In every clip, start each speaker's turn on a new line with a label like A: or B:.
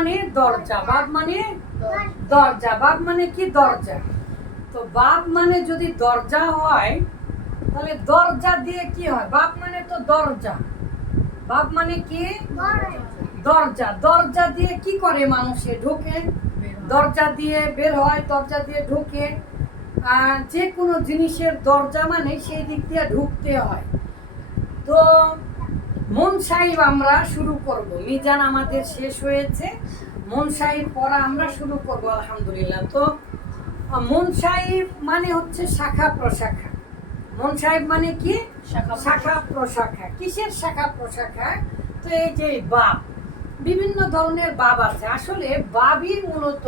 A: মানে দরজা, বাপ মানে দরজা, বাপ মানে কি দরজা? তো বাপ মানে যদি দরজা হয়, তাহলে দরজা দিয়ে কি হয়? বাপ মানে তো দরজা। বাপ মানে কি? দরজা। দরজা দিয়ে কি করে মানুষে ঢোকে? দরজা দিয়ে বের হয়, দরজা দিয়ে ঢোকে। আর যে কোনো জিনিসের দরজা মানে সেই দিক দিয়ে ঢুকতে হয়। তো মন সাহিব আমরা শুরু করব। মিজান আমাদের শেষ হয়েছে। মন সাহিব পড়া আমরা শুরু করব আলহামদুলিল্লাহ। তো মন সাহিব মানে হচ্ছে শাখা প্রশাখা। মন সাহেব মানে কি?
B: শাখা
A: শাখা প্রশাখা। কিসের শাখা প্রশাখা? তো এই যে বাপ বিভিন্ন ধরনের বাব আছে। আসলে বাবই মূলত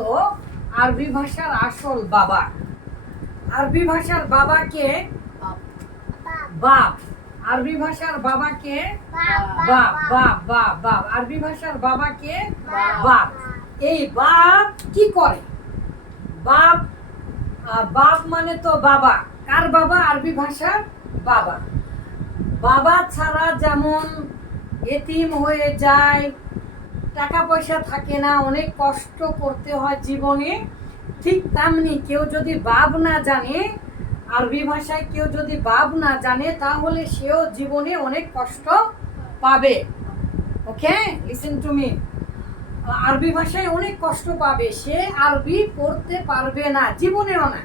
A: আরবি ভাষার আসল বাবা। আরবি ভাষার বাবাকে বাপ আরবি ভাষার বাবাকে বাপ বাপ বাপ বাপ। আরবি ভাষার বাবাকে বাপ। এই বাপ কি করে? বাপ বাপ মানে তো বাবা। কার বাবা? আরবি ভাষার বাবা। বাবা ছাড়া যেমন এতিম হয়ে যায় টাকা পয়সা থাকে না অনেক কষ্ট করতে হয় জীবনে ঠিক তেমনি কেউ যদি বাপ না জানে আরবি ভাষায় কেউ যদি বাপ না জানে, তাহলে সেও জীবনে অনেক কষ্ট পাবে। ওকে? লিসেন টু মি আরবি ভাষায় অনেক কষ্ট পাবে। সে আরবি পড়তে পারবে না, জীবনেও না।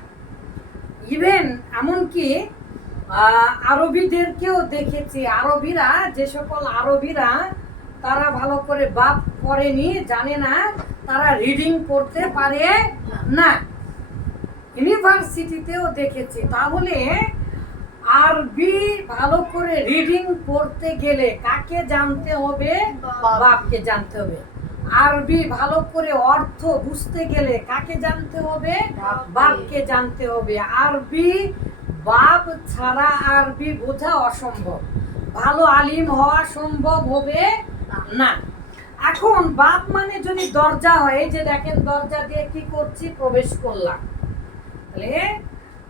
A: ইভেন এমনকি আরবিদেরকেও দেখেছি, আরবিরা, যে সকল আরবিরা, তারা ভালো করে বাপ পড়েনি, জানে না, তারা রিডিং করতে পারে না। ইউনিভার্সিটিতেও দেখেছি। তাহলে আরবি ভালো করে রিডিং পড়তে গেলে কাকে জানতে হবে? বাপকে। জানতে হবে। আরবি ভালো করে অর্থ বুঝতে গেলে কাকে জানতে হবে?
B: বাপকে।
A: জানতে হবে। আরবি বাপ ছাড়া আরবি বোঝা অসম্ভব। ভালো আলিম হওয়া সম্ভব হবে না। এখন বাপ মানে যদি দরজা হয় যে দেখেন দরজা দিয়ে কি করছি? প্রবেশ করলাম। তাহলে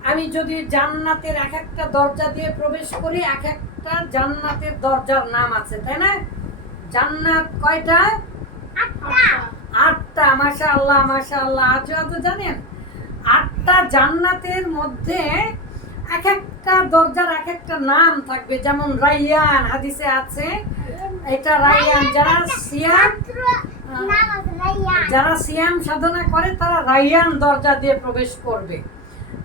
A: আমি যদি জান্নাতের এক একটা দরজা দিয়ে প্রবেশ করি এক একটা জান্নাতের দরজার নাম আছে তাই না? জান্নাত কয়টা? আটটা। মাশা আল্লাহ মাশা আল্লাহ আজও আজ জানেন? আটটা জান্নাতের মধ্যে এক একটা দরজার এক একটা নাম থাকবে যেমন রাইয়ান হাদিসে আছে। এটা রাইয়ান যারা সিয়াম যারা সিয়াম সাধনা করে তারা রাইয়ান দরজা দিয়ে প্রবেশ করবে।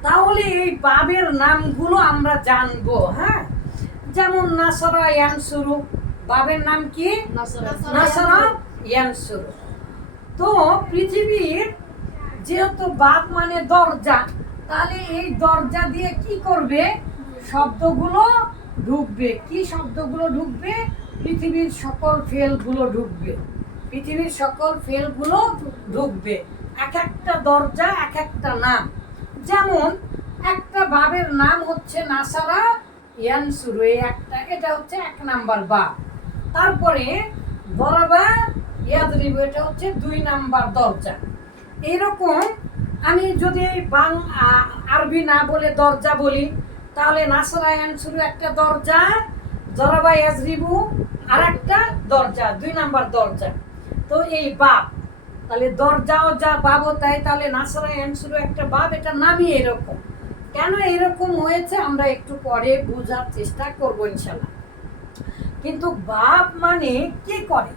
A: তাহলে এই বাবের নামগুলো আমরা জানব হ্যাঁ? যেমন নাসরা ইয়ানসুরু। বাবের নাম কি? নাসরা। ইয়ানসুরু। তো পৃথিবীর যেহেতু বাপ মানে দরজা তাহলে এই দরজা দিয়ে কি করবে? শব্দগুলো ঢুকবে। কি শব্দগুলো ঢুকবে? পৃথিবীর সকল ফেলগুলো ঢুকবে। পৃথিবীর সকল ফেলগুলো ঢুকবে। এক একটা দরজা এক একটা নাম। যেমন, একটা বাবের নাম হচ্ছে নাসারা, ইয়ানসুরু একটা, এটা হচ্ছে এক নাম্বার বাব। তারপরে বরাবা ইয়াদরিব, এটা হচ্ছে দুই নাম্বার দরজা। এরকম আমি যদি বাং আরবি না বলে দরজা বলি, তাহলে নাসরায়ান শুরু একটা দরজা জরাবা ইয়াজরিবু আর একটা দরজা, দুই নাম্বার দরজা। তো এই বাপ তাহলে দরজাও যা বাবও তাই তাহলে নাসরায়ান শুরু একটা বাপ এটা নামই এরকম। কেন এরকম হয়েছে আমরা একটু পরে বোঝার চেষ্টা করব ইনশাল্লাহ কিন্তু বাপ মানে কি করে?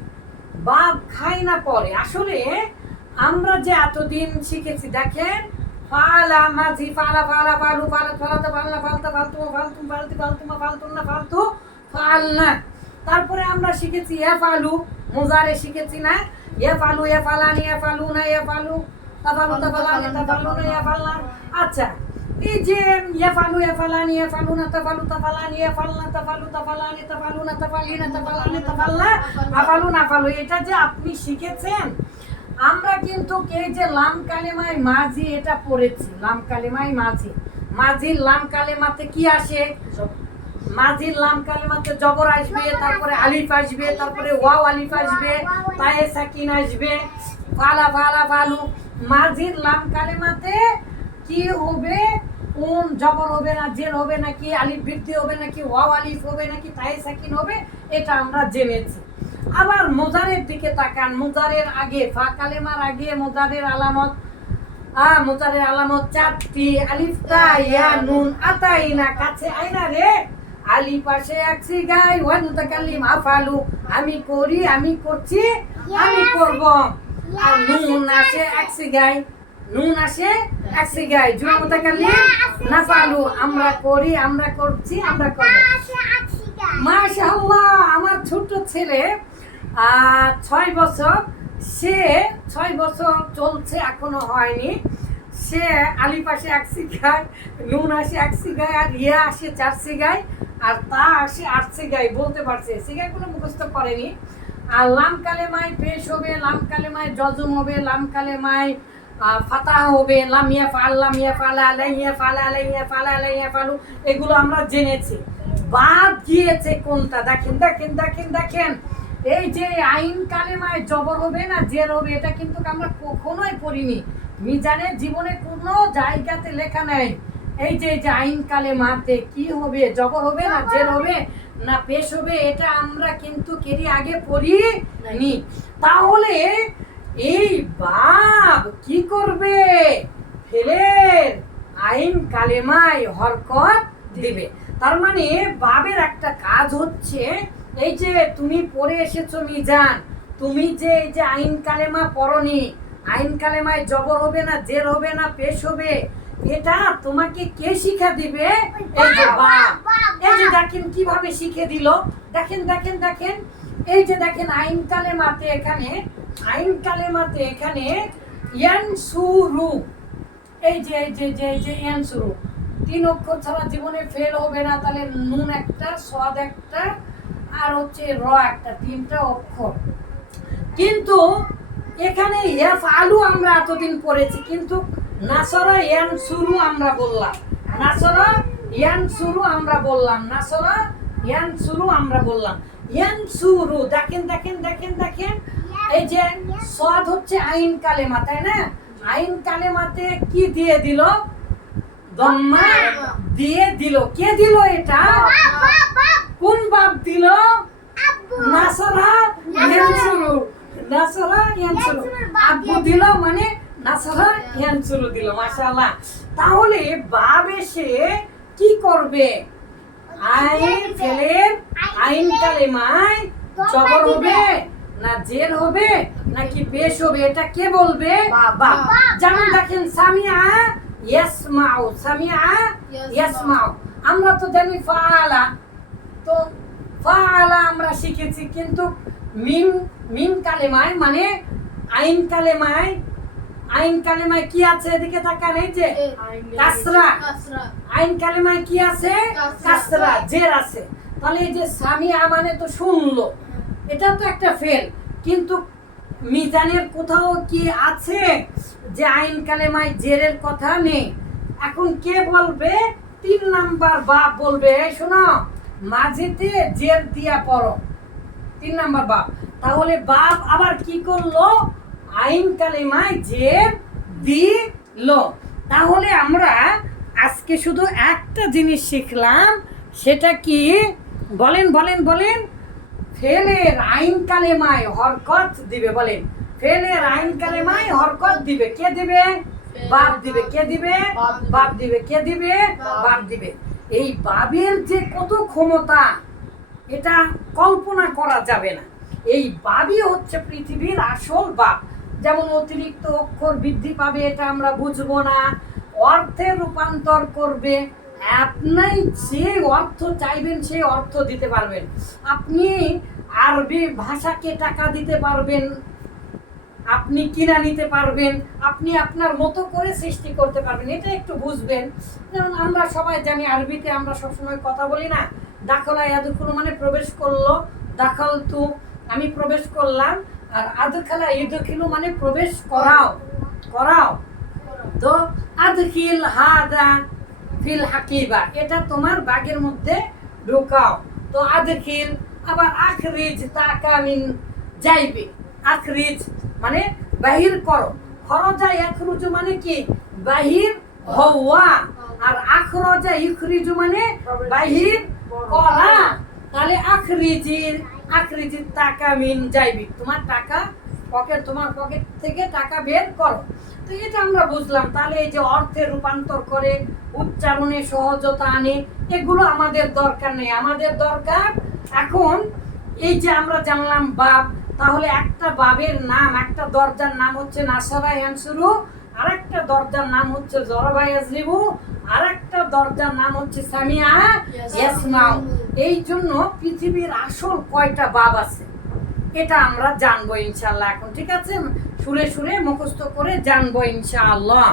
A: বাপ খায় না পরে আসলে আমরা যে এতদিন শিখেছি, দেখেন, ফালা মাঝি, ফালা ফালা, ফালু, ফালা, ফালাতে ফালনা ফালতা ফালতু ফালতু, ফালতি ফালতুমা ফালতু না, ফালতু, ফালনা। তারপরে আমরা শিখেছি এ, ফালু মোজারে শিখেছি না? এ ফালু, এ ফালানি, এ ফালু না, এ ফালু তাফালু এটা যে আপনি শিখেছেন, আমরা কিন্তু এই যে লাম কালেমায় মাঝি, এটা পড়েছি, লাম কালেমায় মাঝি। লাম কি আসে? মাঝির লাম কালেমাতে জবর আসবে, তারপরে আলিফ আসবে, তারপরে ওয়াও আলিফ আসবে, তায়ে সাকিন আসবে, ফালা ফালা ফালু। মাঝির লাম কালেমাতে কি হবে? কোন জবর হবে না জের হবে নাকি আলিফ বৃদ্ধি হবে নাকি ওয়াও আলিফ হবে নাকি তায়ে সাকিন হবে, এটা আমরা জেনেছি। আবার মোজারের দিকে তাকান, মোজারের আগে, ফা কালেমার আগে, মোজারের আলামত। আ, মোজারের আলামত চারটি আলিফতা ইয়া, নুন, আতাইনা, কাছে আইনা রে। আলি পাশে একসি গাই ওয়ান মুতাকাল্লিম আফালু। আমি করি আমি করছি আমি করব। আর নুন আসে একসি গাই নুন আসে একসি গাই। জুয়া মুতাকাল্লিম নাফালু আমরা করি আমরা করছি আমরা করব। মাশাআল্লাহ আমার ছোট ছেলে ছয় বছর। সে ছয় বছর চলছে এখনও হয়নি। সে আলি পাশে এক সিগায় নুন আসে এক সিগায় আর ইয়া আসে চার সিগায় আর তা আসে আসছে গাই বলতে পারছে। সিগাইগুলো মুখস্থ করেনি। আর লাম কালেমায় পেশ হবে, লাম কালেমায় জজম হবে, লাম কালেমায় ফাতা হবে লামিয়া ফাল লামিয়া ফালা আলাইয়া ফালা আলাইয়া ফালা আলাইয়া ফালু এগুলো আমরা জেনেছি। বাদ গিয়েছে কোনটা? দেখেন দেখেন দেখেন দেখেন। এই যে আইন কালেমায় জবর হবে না জের হবে, এটা কিন্তু আমরা কখনোই পড়িনি। মিজানের জীবনে কোনো জায়গাতে লেখা নেই। এই যে যে আইন কালেমাতে কি হবে? জবর হবে না জের হবে? না পেশ হবে? এটা আমরা কিন্তু কেরি আগে পড়ি নি তাহলে এই বাপ কি করবে? ফেলের আইন কালেমায় হরকত দিবে। তার মানে বাবের একটা কাজ হচ্ছে, এই যে তুমি পড়ে এসেছ মিজান, তুমি যে এই যে আইন কালেমা পড়নি, আইন কালেমায় জবর হবে না জের হবে না, পেশ হবে এটা তোমাকে কে দিবে? এই যে বাপ এই যে দেখেন কীভাবে শিখে দিল। দেখেন দেখেন দেখেন। এই যে দেখেন আইন কালেমাতে এখানে আইন কালেমাতে এখানে ইয়ানসুরু এই যে এই যে যে যে ইয়ানসুরু তিন অক্ষর ছাড়া জীবনে ফেল হবে না তাহলে নুন একটা স্বাদ একটা আর হচ্ছে র একটা তিনটা অক্ষর। কিন্তু এখানে ইয়াফ আলু আমরা এতদিন পড়েছি কিন্তু নাসরা ইয়ান শুরু আমরা বললাম। নাসরা ইয়ান শুরু আমরা বললাম। নাসরা ইয়ান শুরু আমরা বললাম। ইয়ান শুরু দেখেন দেখেন দেখেন দেখেন। এই যে সদ হচ্ছে আইন কালেমা, তাই না? আইন কালেমাতে কি দিয়ে দিল? দম্মা দিয়ে দিল। কে দিল এটা? কোন বাপ দিল? নাসরা ইয়ানসুরু নাসরা ইয়ানসুরু আব্বু দিল মানে নাসরা ইয়ানসুরু দিল, মাশাআল্লাহ। তাহলে বাপ এসে কি করবে? আইন ফেলের আইন হবে না জের হবে নাকি হবে, এটা কে বলবে? বাপ যেমন দেখেন, সামিয়া সামিয়া আমরা তো জানি ফাআলা। তো ফাআলা আমরা শিখেছি, কিন্তু মিম মিম কালেমায় মানে আইন কালেমায় আইন কালেমায় কি আছে এদিকে তাকান এই যে কাসরা। আইন কালেমায় কি আছে?
B: কাসরা।
A: জের আছে। তাহলে এই যে সামিয়া মানে তো শুনলো এটা তো একটা ফেল। কিন্তু মিজানের কোথাও কি আছে যে আইন কালেমায় জেরের কথা নেই? এখন কে বলবে? তিন নাম্বার বাপ বলবে এই শোনো মাঝেতে জের দিয়া পড়ো। তিন নাম্বার বাপ। তাহলে বাপ আবার কি করল? আইন কালেমায় জের দিল। তাহলে আমরা আজকে শুধু একটা জিনিস শিখলাম, সেটা কি? বলেন বলেন বলেন। ফেলের আইন কালেমায় হরকত দিবে, বলেন। ফেলের আইন কালেমায় হরকত দিবে, কে দিবে? বাপ দিবে, কে দিবে?
B: বাপ দিবে।
A: কে দিবে? বাপ দিবে। এই বাবের যে কত ক্ষমতা, এটা কল্পনা করা যাবে না। এই বাবই হচ্ছে পৃথিবীর আসল বাপ। যেমন অতিরিক্ত অক্ষর বৃদ্ধি পাবে, এটা আমরা বুঝব না। অর্থে রূপান্তর করবে। আপনি যে অর্থ চাইবেন সেই অর্থ দিতে পারবেন। আপনি আরবি ভাষাকে টাকা দিতে পারবেন, আপনি কিনা নিতে পারবেন, আপনি আপনার মতো করে সৃষ্টি করতে পারবেন, এটা একটু বুঝবেন। যেমন আমরা সবাই জানি, আরবিতে আমরা সবসময় কথা বলি না। দাখলা ইয়াদুকুল মানে প্রবেশ করল দাখল তু আমি প্রবেশ করলাম আর আদখালা ইদখিলু মানে প্রবেশ করাও করাও। তো আদখিল হাদা ফিল হাকিবা, এটা তোমার বাগের মধ্যে ঢুকাও। তো আদখিল আবার আখরিজ তাকা মিন যাইবে। আখরিজ মানে বাহির করো। খরজা ইয়াখরুজু মানে কি? বাহির হওয়া। আর আখরজা ইখরিজু মানে বাহির করা। তাহলে আখরিজির আকৃতির টাকা মিন যাইবি। তোমার টাকা পকেট তোমার পকেট থেকে টাকা বের করো। তো এটা আমরা বুঝলাম। তাহলে এই যে অর্থে রূপান্তর করে, উচ্চারণে সহজতা আনে, এগুলো আমাদের দরকার নেই। আমাদের দরকার এখন এই যে আমরা জানলাম বাপ, তাহলে একটা বাবের নাম, একটা দরজার নাম হচ্ছে নাসারা ইয়ানসুরু আর একটা দরজার নাম হচ্ছে জরবা ইয়াজরিবু আর একটা দরজার নাম হচ্ছে সামিয়া ইয়াসমাউ। এই জন্য পৃথিবীর আসল কয়টা বাব আছে? এটা আমরা জানব ইনশাল্লাহ এখন ঠিক আছে? সুরে সুরে মুখস্থ করে জানব ইনশাআল্লাহ।